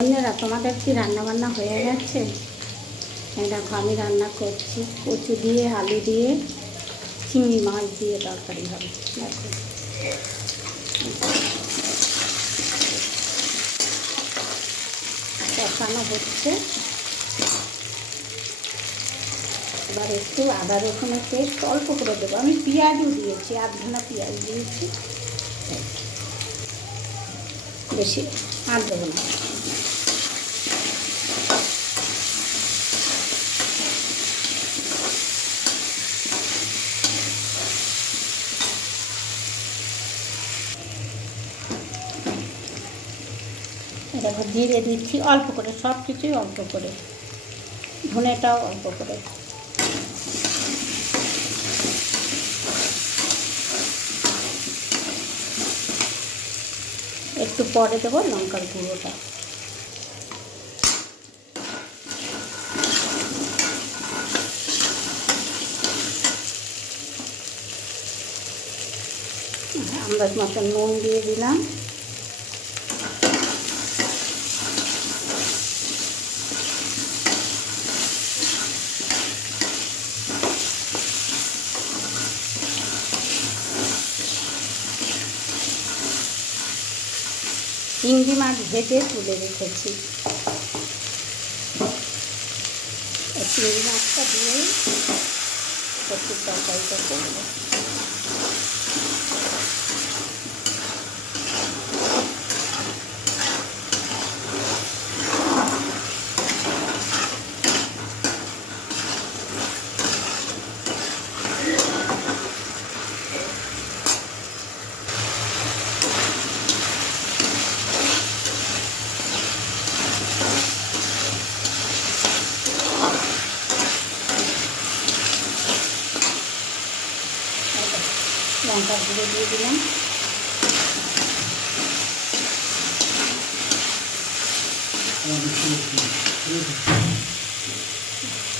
বন্ধুরা, তোমাদের কি রান্নাবান্না হয়ে গেছে? দেখো আমি রান্না করছি কচু দিয়ে, আলু দিয়ে, চিংড়ি মাছ দিয়ে তরকারি হবে। দেখো কষানো হচ্ছে। এবার একটু আদা রসুনের পেস্ট অল্প করে দেবো। আমি পেঁয়াজও দিয়েছি, আধখানা পেঁয়াজ দিয়েছি, বেশি আর দেবো না। দেখো জিরে দিচ্ছি অল্প করে, সব কিছুই অল্প করে, ধনেটাও অল্প করে। একটু পরে দেবো লঙ্কার গুঁড়োটা। আন্দাজ মতন নুন দিয়ে দিলাম। চিংড়ি মাছ ভেজে তুলে রেখেছি। চিংড়ি মাছটা দিয়েই কচুর তরকারিটা করবো। লঙ্কা গুঁড়ো দিয়ে দিলাম।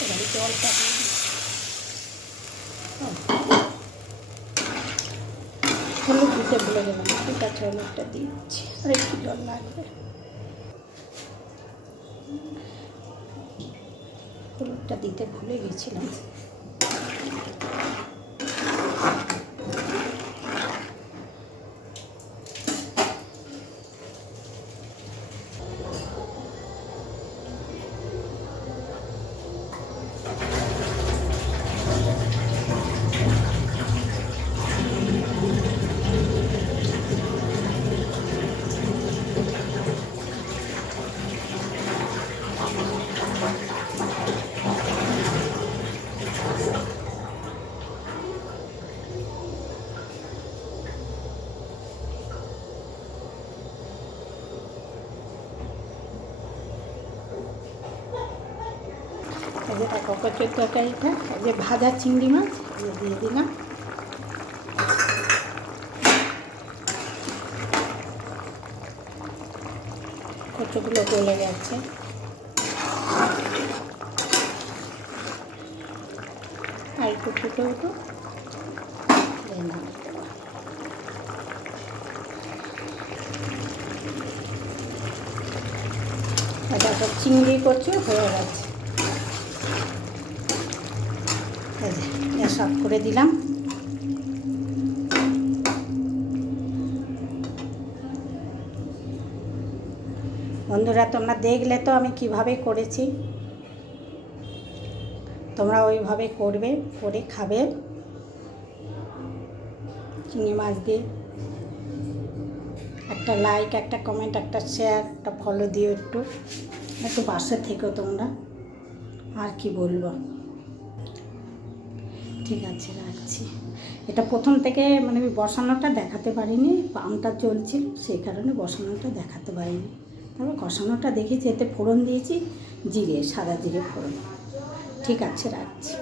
এবারে জলটা দিয়ে হলুদ দিতে ভুলে গেলাম। ঠিক আছে, হলুদটা দিচ্ছি, আর একটু জল লাগবে। হলুদটা দিতে ভুলে গেছিলাম। এই যে দেখো কচুর তরকারিটা, এই যে ভাজা চিংড়ি মাছ দিয়ে দিলাম। কচুগুলো গলে গেছে। আর একটু ফুটে উঠো, দেখো চিংড়ি কচু হয়ে গেছে। সব করে দিলাম। বন্ধুরা, তোমরা দেখলে তো আমি কিভাবে করেছি, তোমরা ওইভাবে করবে, করে খাবে চিংড়ি মাছ দিয়ে। একটা লাইক, একটা কমেন্ট, একটা শেয়ার, একটা ফলো দিও। একটু একটু পাশে থেকো তোমরা। আর কি বলবো, ঠিক আছে রাখছি। এটা প্রথম থেকে মানে আমি বসানোটা দেখাতে পারিনি, পাম্পটা চলছিল সেই কারণে বসানোটা দেখাতে পারিনি। তবে কষানোটা দেখেছি, এতে ফোড়ন দিয়েছি জিরে, সাদা জিরে ফোড়ন। ঠিক আছে রাখছি।